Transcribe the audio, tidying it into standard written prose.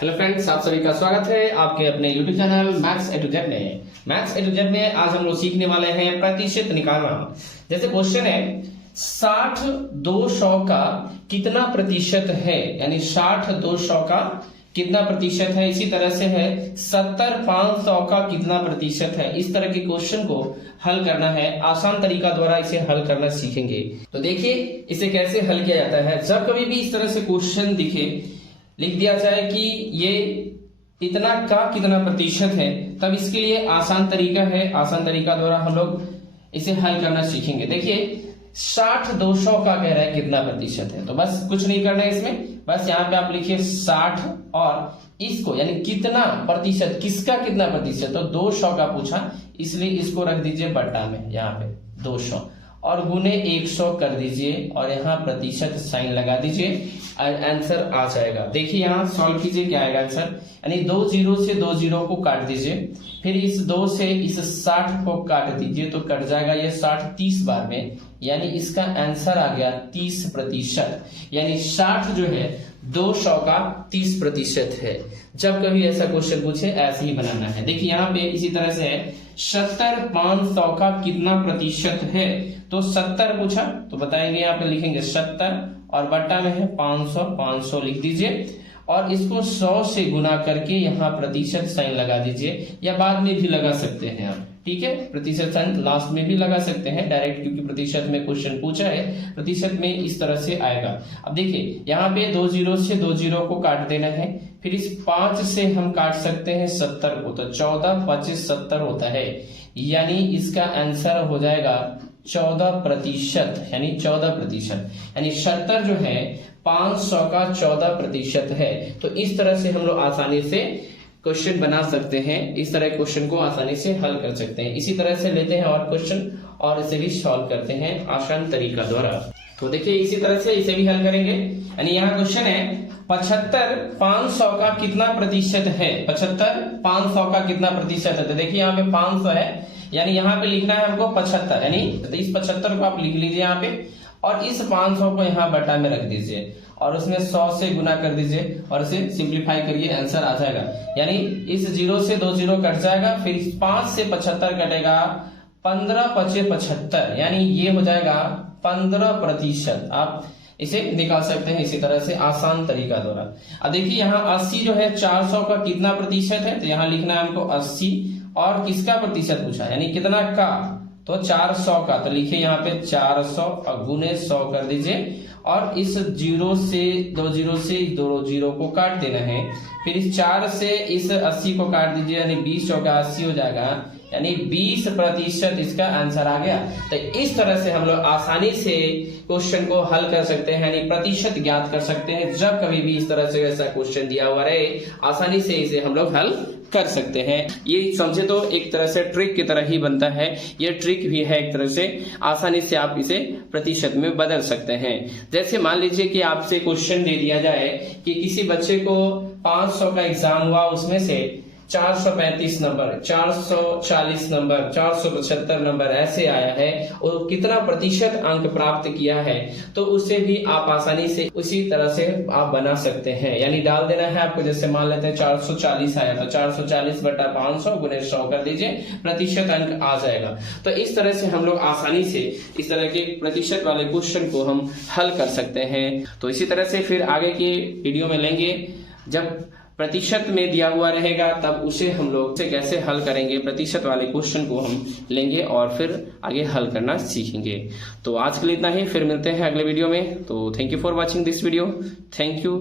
Hello friends, आप सभी का स्वागत है आपके अपने YouTube channel maths A to Z में। मैथ्स ए टू जेड में आज हम लोग सीखने वाले हैं प्रतिशत निकालना। जैसे क्वेश्चन है 60 200 का कितना प्रतिशत है, यानी 60 200 का कितना प्रतिशत है। इसी तरह से है 70 500 का कितना प्रतिशत है। इस तरह के क्वेश्चन को हल करना है, आसान तरीका द्वारा इसे हल करना सीखेंगे। तो देखिए इसे कैसे हल किया जाता है। जब कभी भी इस तरह से क्वेश्चन दिखे, लिख दिया जाए कि ये इतना का कितना प्रतिशत है, तब इसके लिए आसान तरीका है, आसान तरीका द्वारा हम लोग इसे हल करना सीखेंगे। देखिए 60 200 का कह रहा है कितना प्रतिशत है, तो बस कुछ नहीं करना है इसमें, बस यहाँ पे आप लिखिए 60 और इसको यानी कितना प्रतिशत, किसका कितना प्रतिशत, तो 200 का पूछा इसलिए इसको रख दीजिए बट्टा में, यहाँ पे 200 और गुने 100 कर दीजिए और यहाँ प्रतिशत साइन लगा दीजिए, आंसर आ जाएगा। देखिए यहाँ सॉल्व कीजिए, क्या आएगा आंसर, यानी 2 0 से 2 0 को काट दीजिए, फिर इस 2 से इस 60 को काट दीजिए तो कट जाएगा ये 60 30 बार में, यानी इसका आंसर आ गया 30%। यानी 60 जो है 200 का 30% है। जब कभी ऐसा क्वेश्चन पूछे ऐसे ही बनाना है। देखिए यहाँ पे इसी तरह से है 70 500 का कितना प्रतिशत है, तो 70 पूछा तो बताएंगे, यहाँ पे लिखेंगे 70 और बट्टा में है 500, 500 लिख दीजिए और इसको 100 से गुना करके यहाँ प्रतिशत साइन लगा दीजिए, या बाद में भी लगा सकते हैं आप, ठीक है, प्रतिशत साइन लास्ट में भी लगा सकते हैं डायरेक्ट, क्योंकि प्रतिशत में क्वेश्चन पूछा है, प्रतिशत में इस तरह से आएगा। अब देखिए यहाँ पे 2 0 से 2 0 को काट देना है, फिर इस 5 से हम काट सकते हैं 70 को, तो 14 25 70 होता है, यानी इसका आंसर हो जाएगा 14%, यानी 14%, यानी 70 जो है 500 का 14% है। तो इस तरह से हम लोग आसानी से क्वेश्चन बना सकते हैं, इस तरह क्वेश्चन को आसानी से हल कर सकते हैं। इसी तरह से लेते हैं और क्वेश्चन और इसे भी सॉल्व करते हैं आसान तरीका द्वारा। तो देखिए इसी तरह से इसे भी हल करेंगे, यानी यहाँ क्वेश्चन है 75 500 का कितना प्रतिशत है, 75 500 का कितना प्रतिशत है। तो देखिए यहाँ पे 500 है, यानी यहाँ पे लिखना है हमको 75, यानी तो इस 75 को आप लिख लीजिए यहाँ पे और इस 500 को यहाँ बटा में रख दीजिए और उसमें 100 से गुना कर दीजिए और इसे सिंप्लीफाई करिए, आंसर आ जाएगा। यानी इस 0 से 2 0 कट जाएगा, फिर इस 5 से 75 कटेगा, 15 5 75, यानी ये हो जाएगा 15%। आप इसे निकाल सकते हैं इसी तरह से आसान तरीका द्वारा। अब देखिए यहाँ 80 जो है 400 का कितना प्रतिशत है, तो यहाँ लिखना है हमको 80 और किसका प्रतिशत पूछा, यानी कितना का, तो 400 का, तो लिखिए यहाँ पे 400 और गुने 100 कर दीजिए और इस 0 से 2 0 से 2 0 को काट देना है, फिर इस 4 से इस 80 को काट दीजिए, यानी 20 का 80 हो जाएगा, यानी 20% इसका आंसर आ गया। तो इस तरह से हम लोग आसानी से क्वेश्चन को हल कर सकते हैं, यानी प्रतिशत ज्ञात कर सकते हैं। जब कभी भी इस तरह से ऐसा क्वेश्चन दिया हुआ रहे, आसानी से इसे हम लोग हल कर सकते हैं। ये समझे तो एक तरह से ट्रिक की तरह ही बनता है, ये ट्रिक भी है एक तरह से, आसानी से आप इसे प्रतिशत में बदल सकते हैं। जैसे मान लीजिए कि आपसे क्वेश्चन दे दिया जाए कि किसी बच्चे को 500 का एग्जाम हुआ, उसमें से 435 नंबर, 440 नंबर, 475 नंबर ऐसे आया है और कितना प्रतिशत अंक प्राप्त किया है, तो उसे भी आप आसानी से उसी तरह से आप बना सकते हैं। यानी डाल देना है आपको, जैसे मान लेते हैं 440 आया, तो 440 बटा 500 गुने 100 कर दीजिए, प्रतिशत अंक आ जाएगा। तो इस तरह से हम लोग आसानी से इस तरह के प्रतिशत वाले क्वेश्चन को हम हल कर सकते हैं। तो इसी तरह से फिर आगे की वीडियो में लेंगे, जब प्रतिशत में दिया हुआ रहेगा तब उसे हम लोग से कैसे हल करेंगे, प्रतिशत वाले क्वेश्चन को हम लेंगे और फिर आगे हल करना सीखेंगे। तो आज के लिए इतना ही, फिर मिलते हैं अगले वीडियो में। तो thank you for watching this video, thank you.